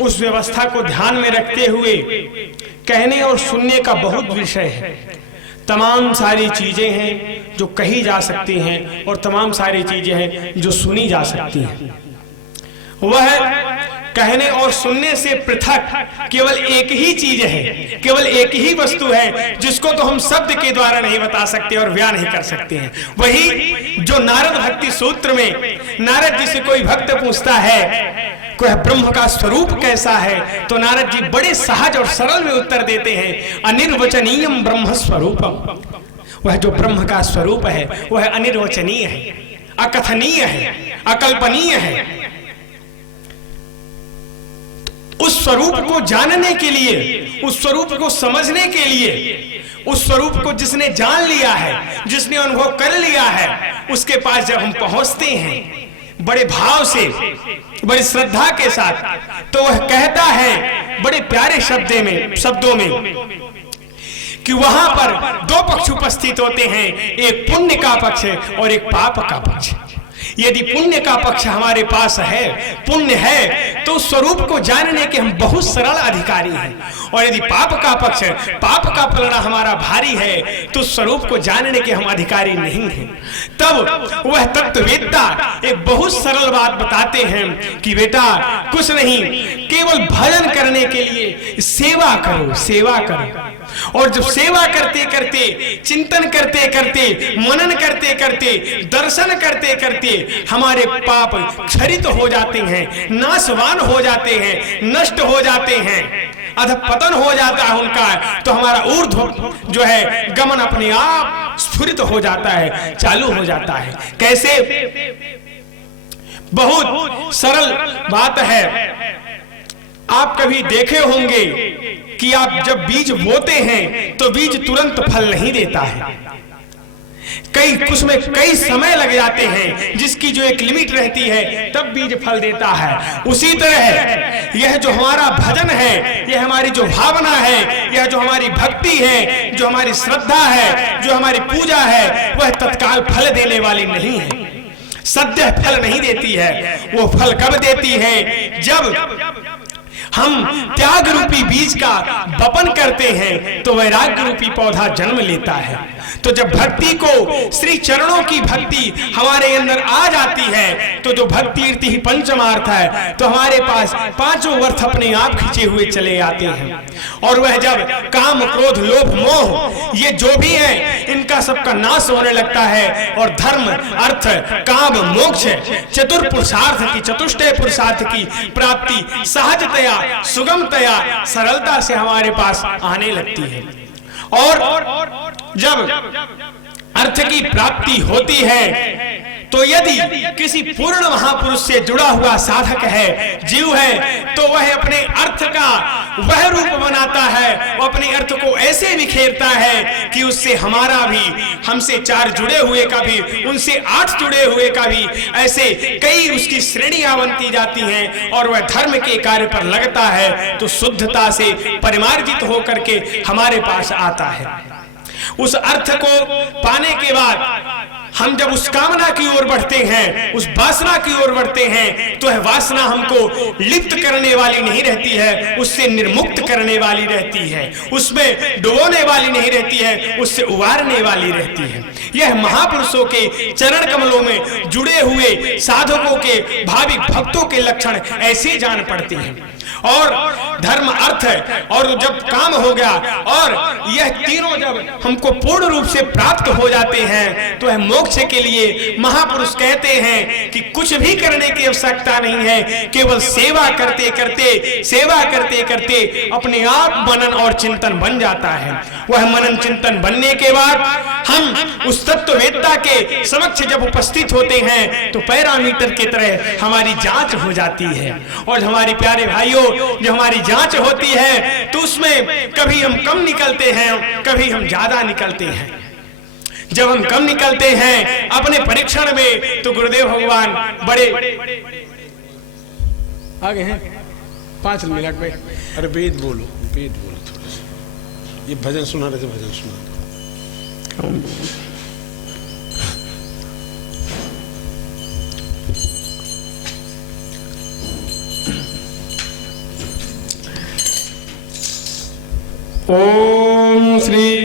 उस व्यवस्था को ध्यान में रखते हुए कहने और सुनने का बहुत विषय है। तमाम सारी चीजें हैं जो कही जा सकती हैं और तमाम सारी चीजें हैं जो सुनी जा सकती हैं। वह कहने और सुनने से पृथक केवल एक ही चीज है, केवल एक ही वस्तु है जिसको तो हम शब्द के द्वारा नहीं बता सकते और बयान नहीं कर सकते हैं। वही जो नारद भक्ति सूत्र में नारद जी से कोई भक्त पूछता है कि ब्रह्म का स्वरूप कैसा है, तो नारद जी बड़े सहज और सरल में उत्तर देते हैं, अनिर्वचनीयम ब्रह्म स्वरूपम। वह जो ब्रह्म का स्वरूप है वह अनिर्वचनीय है, अकथनीय है, अकल्पनीय है। उस स्वरूप को जानने के लिए, उस स्वरूप को समझने के लिए, उस स्वरूप को जिसने जान लिया है, जिसने अनुभव कर लिया है, उसके पास जब हम पहुंचते हैं बड़े भाव से, बड़ी श्रद्धा के साथ, तो वह कहता है बड़े प्यारे शब्दों में कि वहां पर दो पक्ष उपस्थित होते हैं, एक पुण्य का पक्ष और एक पाप का पक्ष। यदि पुण्य का पक्ष हमारे पास है, पुण्य है, तो स्वरूप को जानने के हम बहुत सरल अधिकारी हैं, और यदि पाप का पक्ष, पाप का पलड़ा हमारा भारी है, तो स्वरूप को जानने के हम अधिकारी नहीं हैं। तब वह तत्ववेत्ता एक बहुत सरल बात बताते हैं कि बेटा कुछ नहीं, केवल भजन करने के लिए सेवा करो, सेवा करो। और जब सेवा करते करते, चिंतन करते करते, मनन करते करते, दर्शन करते करते हमारे पाप क्षरित हो जाते हैं, नाशवान हो जाते हैं, नष्ट हो जाते हैं, अधपतन हो जाता है उनका, तो हमारा ऊर्ध्व जो है गमन अपने आप स्फुरित हो जाता है, चालू हो जाता है। कैसे? बहुत सरल बात है। आप कभी देखे होंगे कि आप जब बीज बोते हैं तो बीज तुरंत फल नहीं देता है, उसमें कई समय लग जाते हैं, जिसकी जो एक लिमिट रहती है तब बीज फल देता है। उसी तरह यह जो हमारा भजन है, यह हमारी जो भावना है, यह जो हमारी भक्ति है, जो हमारी श्रद्धा है, जो हमारी पूजा है, वह तत्काल फल देने वाली नहीं है, सद्य फल नहीं देती है। वो फल कब देती है? जब हम त्याग रूपी बीज का वपन करते हैं तो वैराग्य रूपी पौधा जन्म लेता है। तो जब भक्ति को, श्री चरणों की भक्ति हमारे अंदर आ जाती है, तो जो भक्ति इर्ति ही पंचमार्थ है, तो हमारे पास पांचों अर्थ अपने आप खींचे हुए चले आते हैं। और वह जब काम, क्रोध, लोभ, मोह ये जो भी है, इनका सबका नाश होने लगता है, और धर्म, अर्थ, काम, मोक्ष, चतुर पुरुषार्थ की, चतुष्टय पुरुषार्थ की प्राप्ति सहजतया, सुगमतया, सरलता से हमारे पास आने लगती है। और जब अर्थ की प्राप्ति होती है, तो यदि किसी पूर्ण महापुरुष से जुड़ा हुआ साधक है, जीव है, तो वह अपने अर्थ का वह रूप बनाता है, वो अपने अर्थ को ऐसे बिखेरता है कि उससे हमारा भी, हमसे 4 जुड़े हुए का भी, उनसे 8 जुड़े हुए का भी, ऐसे कई उसकी श्रेणियां बनती जाती हैं, और वह धर्म के कार्य पर लगता है, तो शुद्धता से परिमार्जित होकर के हमारे पास आता है। उस अर्थ को पाने के बाद हम जब उस कामना की ओर बढ़ते हैं, उस वासना की ओर बढ़ते हैं, तो वह वासना हमको लिप्त करने वाली नहीं रहती है, उससे निर्मुक्त करने वाली रहती है, उसमें डुबोने वाली नहीं रहती है, उससे उबारने वाली रहती है। यह महापुरुषों के चरण कमलों में जुड़े हुए साधकों के, भाविक भक्तों के लक्षण ऐसे जान पड़ते हैं। और धर्म, अर्थ और जब काम हो गया, और यह तीनों जब हमको पूर्ण रूप से प्राप्त हो जाते हैं, तो वह मोक्ष के लिए महापुरुष कहते हैं कि कुछ भी करने की आवश्यकता नहीं है, केवल सेवा करते करते, सेवा करते करते अपने आप मनन और चिंतन बन जाता है। वह मनन चिंतन बनने के बाद हम उस तत्ववेत्ता के समक्ष जब उपस्थित होते हैं, तो पैरामीटर की तरह हमारी जांच हो जाती है। और हमारे प्यारे भाइयों, जो हमारी जांच होती है, तो उसमें कभी हम कम निकलते हैं, कभी हम ज्यादा निकलते हैं। जब हम कम निकलते हैं अपने परीक्षण में, तो गुरुदेव भगवान बड़े आगे हैं। 5 मिनट में अरे वेद बोलो थोड़ा सा, ये भजन सुना रहे थे, भजन सुना। ओम श्री